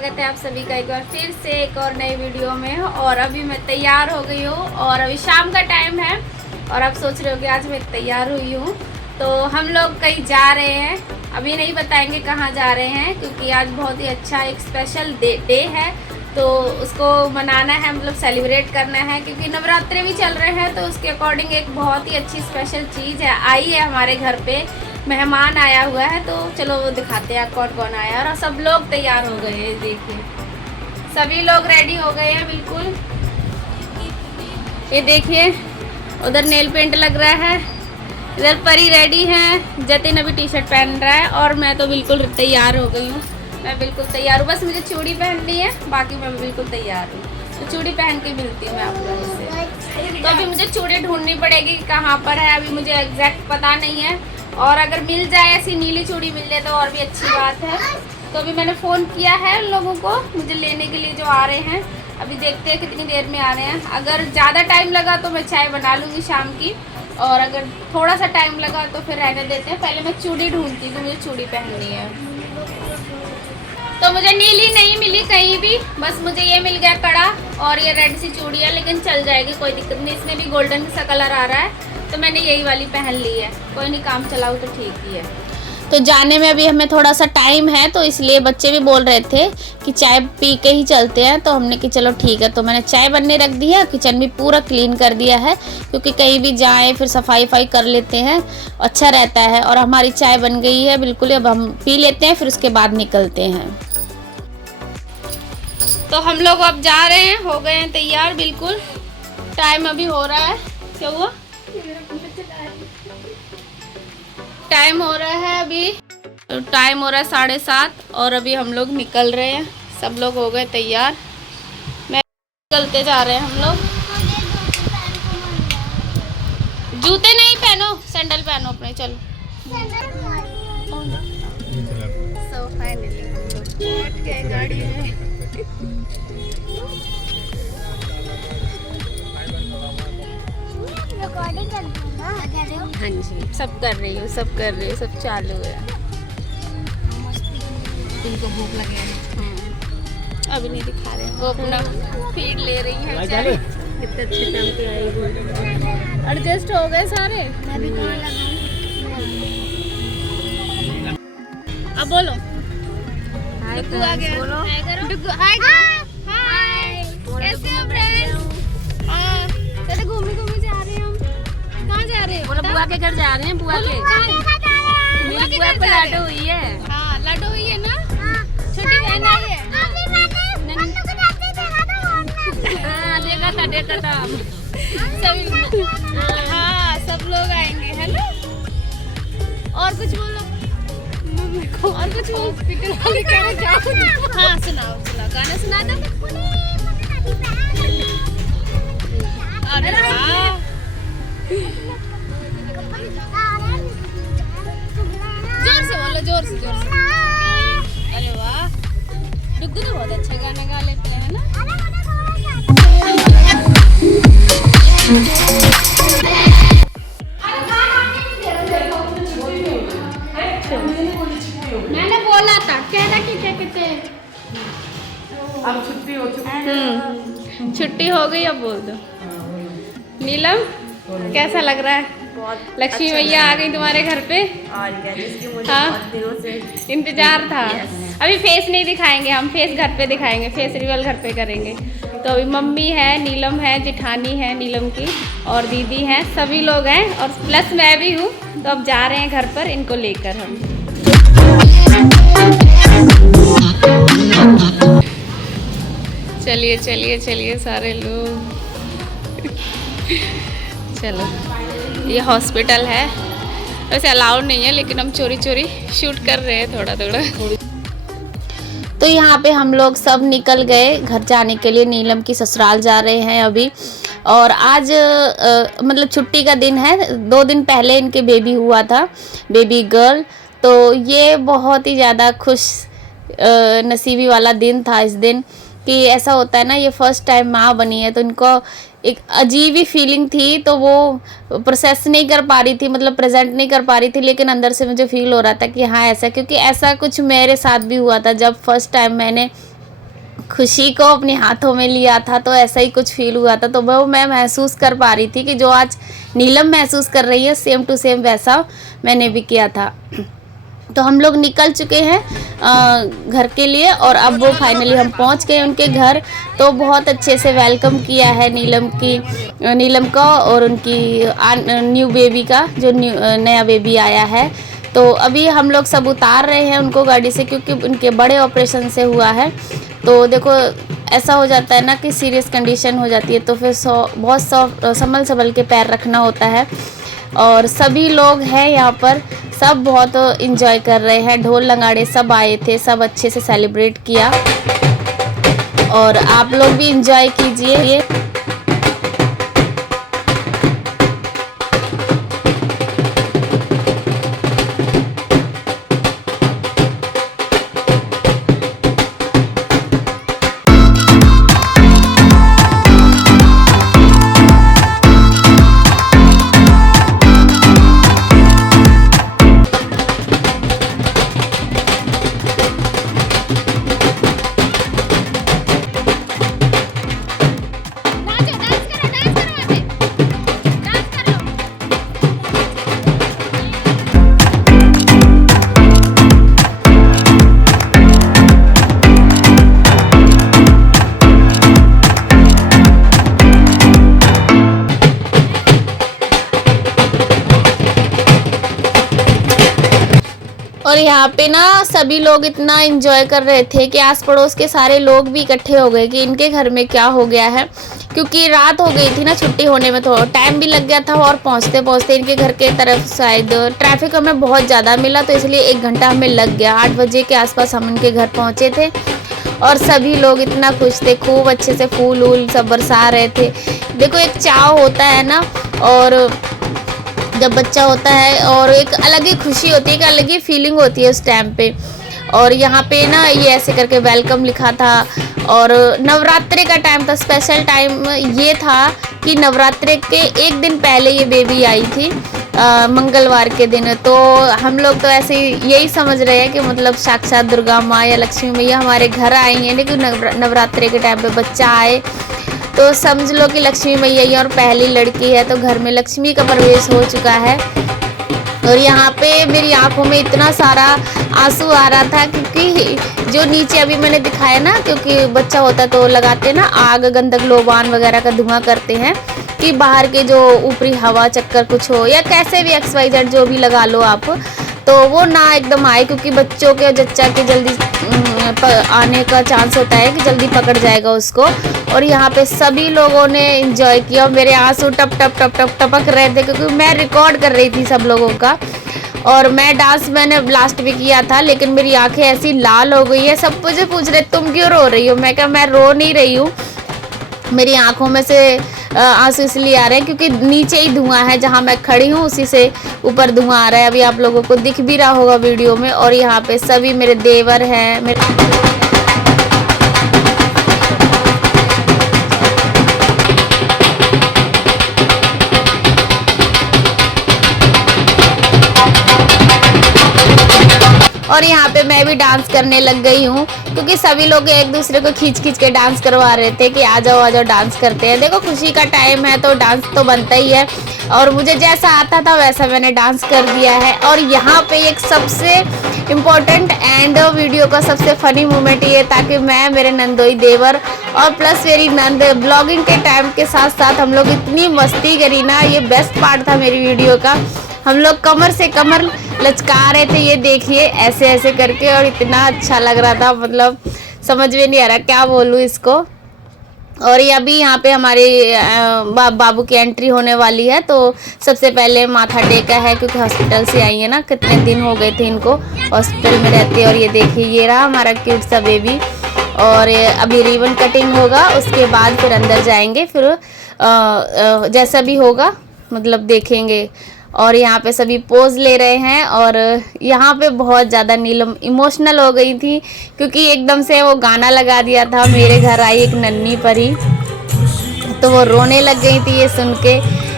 स्वागत है आप सभी का एक बार फिर से एक और नई वीडियो में। और अभी मैं तैयार हो गई हूँ और अभी शाम का टाइम है और आप सोच रहे हो कि आज मैं तैयार हुई हूँ तो हम लोग कहीं जा रहे हैं। अभी नहीं बताएंगे कहाँ जा रहे हैं क्योंकि आज बहुत ही अच्छा एक स्पेशल डे है तो उसको मनाना है, मतलब सेलिब्रेट करना है क्योंकि नवरात्रे भी चल रहे हैं तो उसके अकॉर्डिंग एक बहुत ही अच्छी स्पेशल चीज़ है आई है हमारे घर पे। मेहमान आया हुआ है तो चलो वो दिखाते हैं कौन कौन आया है। और सब लोग तैयार हो गए हैं, देखिए सभी लोग रेडी हो गए हैं बिल्कुल। ये देखिए उधर नेल पेंट लग रहा है, इधर परी रेडी है, जतिन अभी टी शर्ट पहन रहा है और मैं तो बिल्कुल तैयार हो गई हूँ। मैं बिल्कुल तैयार हूँ, बस मुझे चूड़ी पहननी है, बाकी मैं बिल्कुल तैयार हूँ। तो चूड़ी पहन के मिलती हूँ मैं आप लोगों से। तो अभी मुझे चूड़ी ढूंढनी पड़ेगी कहाँ पर है, अभी मुझे एग्जैक्ट पता नहीं है। और अगर मिल जाए ऐसी नीली चूड़ी मिल जाए तो और भी अच्छी बात है। तो अभी मैंने फ़ोन किया है उन लोगों को मुझे लेने के लिए जो आ रहे हैं। अभी देखते हैं कितनी देर में आ रहे हैं। अगर ज़्यादा टाइम लगा तो मैं चाय बना लूँगी शाम की, और अगर थोड़ा सा टाइम लगा तो फिर रहने देते हैं। पहले मैं चूड़ी ढूंढती हूँ, मुझे चूड़ी पहननी है। तो मुझे नीली नहीं मिली कहीं भी, बस मुझे ये मिल गया कड़ा और ये रेड सी चूड़ी है, लेकिन चल जाएगी कोई दिक्कत नहीं। इसमें भी गोल्डन सा कलर आ रहा है तो मैंने यही वाली पहन ली है, कोई नहीं काम चलाऊँ तो ठीक ही है। तो जाने में अभी हमें थोड़ा सा टाइम है तो इसलिए बच्चे भी बोल रहे थे कि चाय पी के ही चलते हैं, तो हमने कि चलो ठीक है। तो मैंने चाय बनने रख दी है, किचन भी पूरा क्लीन कर दिया है क्योंकि कहीं भी जाएं फिर सफाई कर लेते हैं, अच्छा रहता है। और हमारी चाय बन गई है बिल्कुल, अब हम पी लेते हैं फिर उसके बाद निकलते हैं। तो हम लोग अब जा रहे हैं, हो गए हैं तैयार बिल्कुल। टाइम अभी हो रहा है, क्या हुआ, टाइम हो रहा है अभी, टाइम हो रहा है 7:30 और अभी हम लोग निकल रहे हैं। सब लोग हो गए तैयार, मैं निकलते जा रहे हैं हम लोग। जूते नहीं पहनो, सैंडल पहनो अपने, चलो। सो फाइनली हम लोग पहुंच गए गाड़ी में। हाँ जी, सब कर रही हूँ, सब कर रही हूँ, सब चालू है। तुमको भूख लगे अभी नहीं दिखा रहे, वो अपना फीड ले रही है। कितने अच्छे टाइम पे आई हूँ। एडजस्ट हो गए सारे। मैं भी कहाँ लगाऊँ? अब बोलो, हाय डुग्गू आ गया। बोलो। हाय करो, डुग्गू हाय करो। हाय, कैसे हो फ्रेंड्स? हाँ, चलो घूमी घूमी जा रहे हैं हम। कहाँ जा रहे हैं? बोलो बुआ के घर जा रहे हैं, बुआ के। बुआ के घर पे लड्डू हुई है। हाँ, लड्डू हुई है ना, छोटी बहन आई है। हाँ, देखा था सभी, हाँ सब लोग आएंगे, है ना। और कुछ बोलो, और कुछ हॉस्पिटल वाले कह रहे जाओ। हाँ सुनाओ, गाना सुना दो। अरे वाह, जोर से बोलो, जोर से। अरे वाह, डुग्गू तो बहुत अच्छा गाना गा लेते हैं ना। मैंने बोला था, कह रहा कि क्या कहते हैं, अब छुट्टी हो चुकी है। छुट्टी हो गई, अब बोल दो। नीलम कैसा लग रहा है? लक्ष्मी मैया आ गई तुम्हारे घर पे। और क्या, जिसकी मुझे हाँ? बहुत दिनों से इंतजार था। अभी फेस नहीं दिखाएंगे हम, फेस घर पे दिखाएंगे, फेस रिवील घर पे करेंगे। तो अभी मम्मी है, नीलम है, जेठानी है नीलम की, और दीदी है, सभी लोग हैं और प्लस मैं भी हूँ। तो अब जा रहे हैं घर पर इनको लेकर हम। चलिए चलिए चलिए सारे लोग। चलो, ये हॉस्पिटल है, वैसे अलाउड नहीं है लेकिन हम चोरी चोरी शूट कर रहे हैं थोड़ा थोड़ा। तो यहाँ पे हम लोग सब निकल गए घर जाने के लिए, नीलम की ससुराल जा रहे हैं अभी। और आज मतलब छुट्टी का दिन है, 2 दिन पहले इनके बेबी हुआ था, बेबी गर्ल। तो ये बहुत ही ज़्यादा खुश नसीबी वाला दिन था इस दिन, कि ऐसा होता है ना, ये फर्स्ट टाइम माँ बनी है तो इनको एक अजीब ही फीलिंग थी। तो वो प्रोसेस नहीं कर पा रही थी, मतलब प्रेजेंट नहीं कर पा रही थी, लेकिन अंदर से मुझे फील हो रहा था कि हाँ ऐसा, क्योंकि ऐसा कुछ मेरे साथ भी हुआ था जब फर्स्ट टाइम मैंने खुशी को अपने हाथों में लिया था, तो ऐसा ही कुछ फील हुआ था। तो वो मैं महसूस कर पा रही थी कि जो आज नीलम महसूस कर रही है सेम टू सेम वैसा मैंने भी किया था। तो हम लोग निकल चुके हैं घर के लिए और अब वो फाइनली हम पहुंच गए उनके घर। तो बहुत अच्छे से वेलकम किया है नीलम का और उनकी न्यू बेबी का, जो नया बेबी आया है। तो अभी हम लोग सब उतार रहे हैं उनको गाड़ी से, क्योंकि उनके बड़े ऑपरेशन से हुआ है। तो देखो ऐसा हो जाता है ना कि सीरियस कंडीशन हो जाती है, तो फिर बहुत संभल के पैर रखना होता है। और सभी लोग हैं यहाँ पर, सब बहुत इंजॉय कर रहे हैं, ढोल नगाड़े सब आए थे, सब अच्छे से सेलिब्रेट किया। और आप लोग भी इंजॉय कीजिए। और यहाँ पे ना सभी लोग इतना एंजॉय कर रहे थे कि आस पड़ोस के सारे लोग भी इकट्ठे हो गए कि इनके घर में क्या हो गया है, क्योंकि रात हो गई थी ना, छुट्टी होने में थोड़ा टाइम भी लग गया था। और पहुँचते पहुँचते इनके घर के तरफ शायद ट्रैफिक हमें बहुत ज़्यादा मिला, तो इसलिए 1 घंटा हमें लग गया। 8 बजे के आसपास हम इनके घर पहुँचे थे और सभी लोग इतना खुश थे, खूब अच्छे से फूल वूल सब बरसा रहे थे। देखो एक चाव होता है ना, और जब बच्चा होता है और एक अलग ही खुशी होती है, एक अलग ही फीलिंग होती है उस टाइम पे। और यहाँ पे ना ये ऐसे करके वेलकम लिखा था। और नवरात्रि का टाइम था, स्पेशल टाइम ये था कि नवरात्रि के 1 दिन पहले ये बेबी आई थी, मंगलवार के दिन। तो हम लोग तो ऐसे यही समझ रहे हैं कि मतलब साक्षात दुर्गा माँ या लक्ष्मी मैया हमारे घर आई हैं, लेकिन नवरात्रि के टाइम पे बच्चा आए तो समझ लो कि लक्ष्मी मैया ही, और पहली लड़की है तो घर में लक्ष्मी का प्रवेश हो चुका है। और यहाँ पे मेरी आंखों में इतना सारा आंसू आ रहा था, क्योंकि जो नीचे अभी मैंने दिखाया ना, क्योंकि बच्चा होता है तो लगाते ना आग, गंधक, लोबान वगैरह का धुआं करते हैं कि बाहर के जो ऊपरी हवा चक्कर कुछ हो या कैसे भी XYZ जो भी लगा लो आप, तो वो ना एकदम आए, क्योंकि बच्चों के जच्चा के जल्दी आने का चांस होता है कि जल्दी पकड़ जाएगा उसको। और यहाँ पे सभी लोगों ने एंजॉय किया और मेरे आंसू टप टप टप टप टपक रहे थे, क्योंकि मैं रिकॉर्ड कर रही थी सब लोगों का। और मैं डांस मैंने लास्ट भी किया था, लेकिन मेरी आंखें ऐसी लाल हो गई है। सब मुझे पूछ रहे तुम क्यों रो रही हो, मैं कहा मैं रो नहीं रही हूँ, मेरी आंखों में से आंसू इसलिए आ रहे हैं क्योंकि नीचे ही धुआं है, जहाँ मैं खड़ी हूँ उसी से ऊपर धुआं आ रहा है। अभी आप लोगों को दिख भी रहा होगा वीडियो में। और यहाँ पे सभी मेरे देवर हैं, और यहाँ पे मैं भी डांस करने लग गई हूँ, क्योंकि सभी लोग एक दूसरे को खींच खींच के डांस करवा रहे थे कि आ जाओ डांस करते हैं। देखो खुशी का टाइम है तो डांस तो बनता ही है, और मुझे जैसा आता था वैसा मैंने डांस कर दिया है। और यहाँ पे एक सबसे इम्पोर्टेंट एंड वीडियो का सबसे फनी मोमेंट ये था कि मैं, मेरे नंदोई देवर और प्लस मेरी नंद ब्लॉगिंग के टाइम के साथ साथ हम लोग इतनी मस्ती करी ना, ये बेस्ट पार्ट था मेरी वीडियो का। हम लोग कमर से कमर लचका रहे थे, ये देखिए ऐसे ऐसे करके, और इतना अच्छा लग रहा था, मतलब समझ में नहीं आ रहा क्या बोलूँ इसको। और ये अभी यहाँ पे हमारे बाबू की एंट्री होने वाली है, तो सबसे पहले माथा टेका है, क्योंकि हॉस्पिटल से आई है ना, कितने दिन हो गए थे इनको हॉस्पिटल में रहते। और ये देखिए ये रहा हमारा क्यूट सा बेबी। और अभी रिबन कटिंग होगा, उसके बाद फिर अंदर जाएंगे, फिर जैसा भी होगा मतलब देखेंगे। और यहाँ पे सभी पोज ले रहे हैं। और यहाँ पे बहुत ज़्यादा नीलम इमोशनल हो गई थी, क्योंकि एकदम से वो गाना लगा दिया था, मेरे घर आई एक नन्ही परी, तो वो रोने लग गई थी ये सुन के।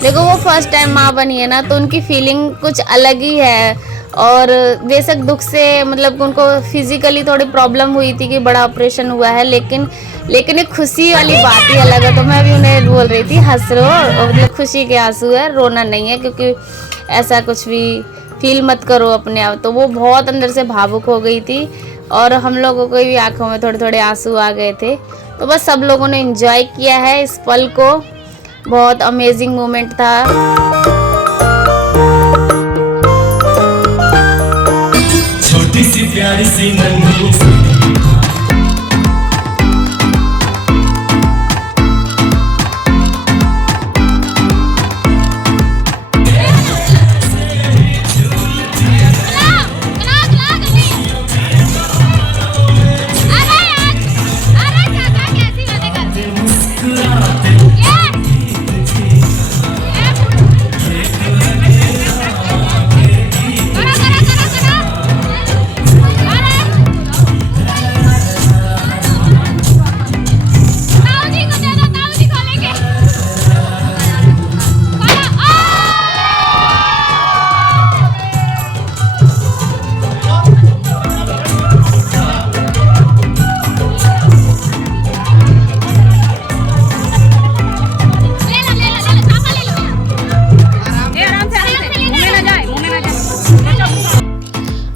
देखो वो फर्स्ट टाइम माँ बनी है ना, तो उनकी फीलिंग कुछ अलग ही है। और बेशक दुख से मतलब उनको फिजिकली थोड़ी प्रॉब्लम हुई थी कि बड़ा ऑपरेशन हुआ है, लेकिन एक खुशी वाली बात ही अलग है। तो मैं भी उन्हें बोल रही थी हंस रो, मतलब खुशी के आंसू है, रोना नहीं है, क्योंकि ऐसा कुछ भी फील मत करो अपने आप। तो वो बहुत अंदर से भावुक हो गई थी और हम लोगों को भी आंखों में थोड़े थोड़े आंसू आ गए थे। तो बस सब लोगों ने एंजॉय किया है इस पल को, बहुत अमेजिंग मोमेंट था। छोटी सी प्यारी सी नन्ही सी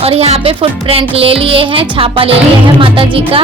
और यहाँ पे फुटप्रिंट ले लिए हैं, छापा ले लिया है माता जी का।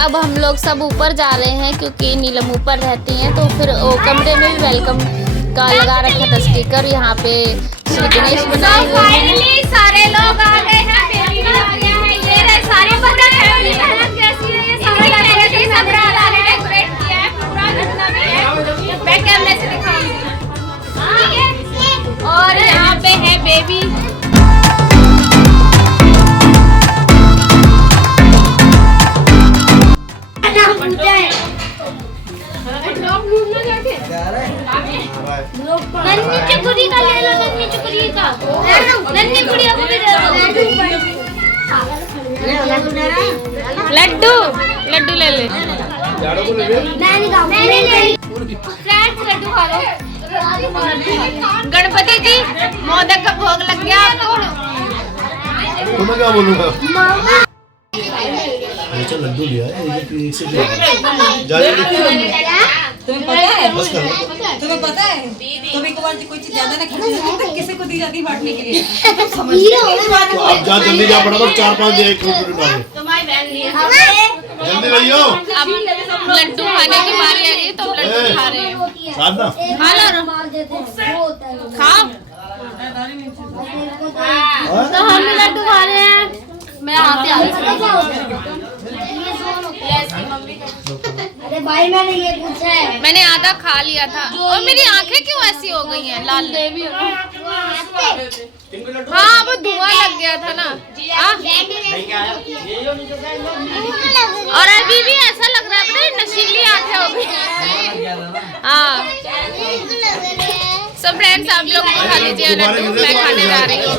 अब हम लोग सब ऊपर जा रहे हैं क्योंकि नीलम ऊपर रहती हैं, तो फिर वो कमरे में भी वेलकम का लगा रखा था स्टिकर। यहाँ पे श्री गणेश बनाए हुए हैं। सारे लोग आ गए हैं, बेबी भी आ गया है, ये रहे सारे पूरा फैमिली मेहनत कैसी है, ये सारे लड़के सब रात डेकोरेट किया है, पूरा घटना भी है, बैक कैमरे से दिखाऊंगी। ठीक है, और यहाँ पे है बेबी। नन्ही चुकुरी का ले लो, नन्ही चुकुरी का, नन्ही गुड़िया को भी दे दो। लड्डू लड्डू ले ले। लड्डू खा लो। गणपति जी मोदक का भोग लग गया आपको। तुम्हें क्या बोलूँगा? अच्छा लड्डू लिया है, एक से तुम्हें पता है कभी कभार कोई चीज ज्यादा ना खानी होती तो किसी को दी जाती बांटने के लिए। तो आप जा जल्दी जा, फटाफट 4-5 दे, एक रोटी मारो जल्दी भैया। अब लड्डू खाने की बारी आ गई, तो हम लड्डू खा रहे हैं। साथ ना खा लो, खाओ। तो हम भी लड्डू खा रहे हैं। मैं आते अरे भाई मैंने ये पूछा है, मैंने आधा खा लिया था और मेरी आंखें क्यों ऐसी हो गई हैं लाल? हाँ वो धुआं लग गया था ना। और अभी भी ऐसा लग रहा है पता नशीली आंखें हो गई। हाँ सब फ्रेंड्स आप लोग खा लीजिए लड्डू, मैं खाने जा रही हूँ।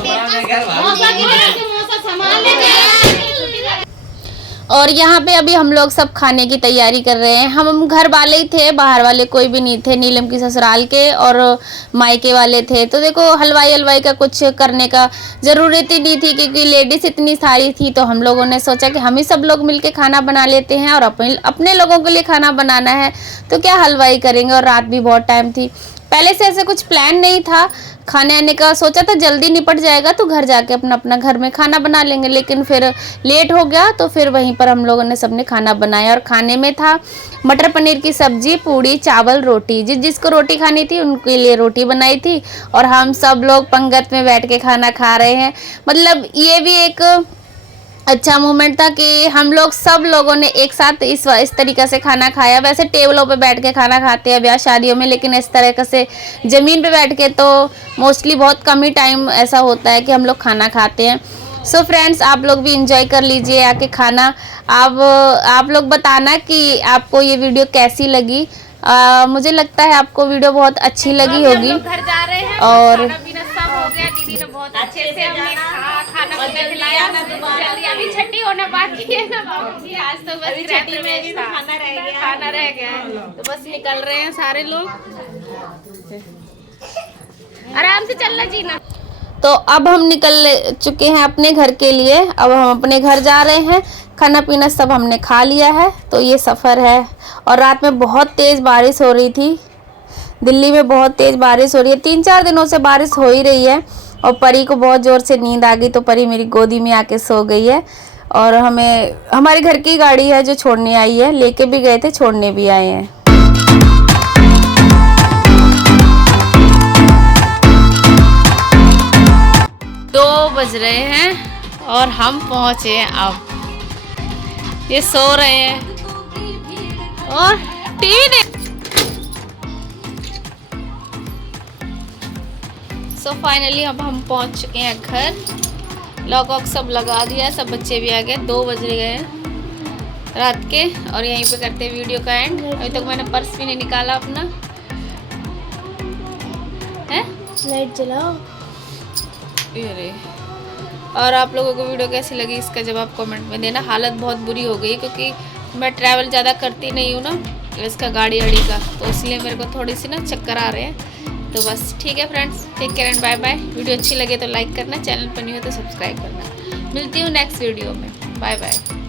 और यहाँ पे अभी हम लोग सब खाने की तैयारी कर रहे हैं। हम घर वाले ही थे, बाहर वाले कोई भी नहीं थे, नीलम की ससुराल के और मायके वाले थे। तो देखो हलवाई का कुछ करने का ज़रूरत ही नहीं थी क्योंकि लेडीज़ इतनी सारी थी। तो हम लोगों ने सोचा कि हम ही सब लोग मिलके खाना बना लेते हैं और अपने लोगों के लिए खाना बनाना है तो क्या हलवाई करेंगे। और रात भी बहुत टाइम थी, पहले से ऐसे कुछ प्लान नहीं था खाने आने का। सोचा था जल्दी निपट जाएगा तो घर जाके अपना घर में खाना बना लेंगे, लेकिन फिर लेट हो गया तो फिर वहीं पर हम लोगों ने सबने खाना बनाया। और खाने में था मटर पनीर की सब्जी, पूड़ी, चावल, रोटी। जिसको रोटी खानी थी उनके लिए रोटी बनाई थी और हम सब लोग पंगत में बैठ के खाना खा रहे हैं। मतलब ये भी एक अच्छा मोमेंट था कि हम लोग सब लोगों ने एक साथ इस तरीक़े से खाना खाया। वैसे टेबलों पे बैठ के खाना खाते हैं ब्याह शादियों में, लेकिन इस तरह से ज़मीन पे बैठ के तो मोस्टली बहुत कम ही टाइम ऐसा होता है कि हम लोग खाना खाते हैं। सो फ्रेंड्स, आप लोग भी इंजॉय कर लीजिए आके खाना। आप लोग बताना कि आपको ये वीडियो कैसी लगी। मुझे लगता है आपको वीडियो बहुत अच्छी लगी होगी। हम लोग घर जा रहे हैं और खाना पीना सब हो गया। दीदी ने बहुत अच्छे से हमें खाना पीना खिलाया। जल्दी अभी छठी होना बाकी है ना बाबू। आज तो बस छठी में खाना रह गया है, तो बस निकल रहे हैं सारे लोग। आराम से चलना जीना। तो अब हम निकल चुके हैं अपने घर के लिए। अब हम अपने घर जा रहे हैं। खाना पीना सब हमने खा लिया है। तो ये सफ़र है। और रात में बहुत तेज़ बारिश हो रही थी। दिल्ली में बहुत तेज़ बारिश हो रही है। 3-4 दिनों से बारिश हो ही रही है। और परी को बहुत ज़ोर से नींद आ गई, तो परी मेरी गोदी में आके सो गई है। और हमें हमारे घर की गाड़ी है जो छोड़ने आई है। लेके भी गए थे, छोड़ने भी आए हैं। 2 बज रहे हैं और हम पहुँचे हैं। अब ये सो रहे हैं और टीवी सो फाइनली अब हम पहुंच चुके हैं घर। लॉक वॉक सब लगा दिया, सब बच्चे भी आ गए। 2 बज गए हैं रात के। और यहीं पे करते हैं वीडियो का एंड। अभी तक मैंने पर्स भी नहीं निकाला अपना। है लाइट जलाओ। अरे, और आप लोगों को वीडियो कैसी लगी इसका जवाब कमेंट में देना। हालत बहुत बुरी हो गई क्योंकि मैं ट्रैवल ज़्यादा करती नहीं हूँ ना इसका गाड़ी का, तो इसलिए मेरे को थोड़ी सी ना चक्कर आ रहे हैं। तो बस ठीक है friends, take care and bye bye. Video अच्छी लगे तो लाइक करना, चैनल पर नहीं हो तो सब्सक्राइब करना। मिलती हूँ नेक्स्ट वीडियो में। Bye bye.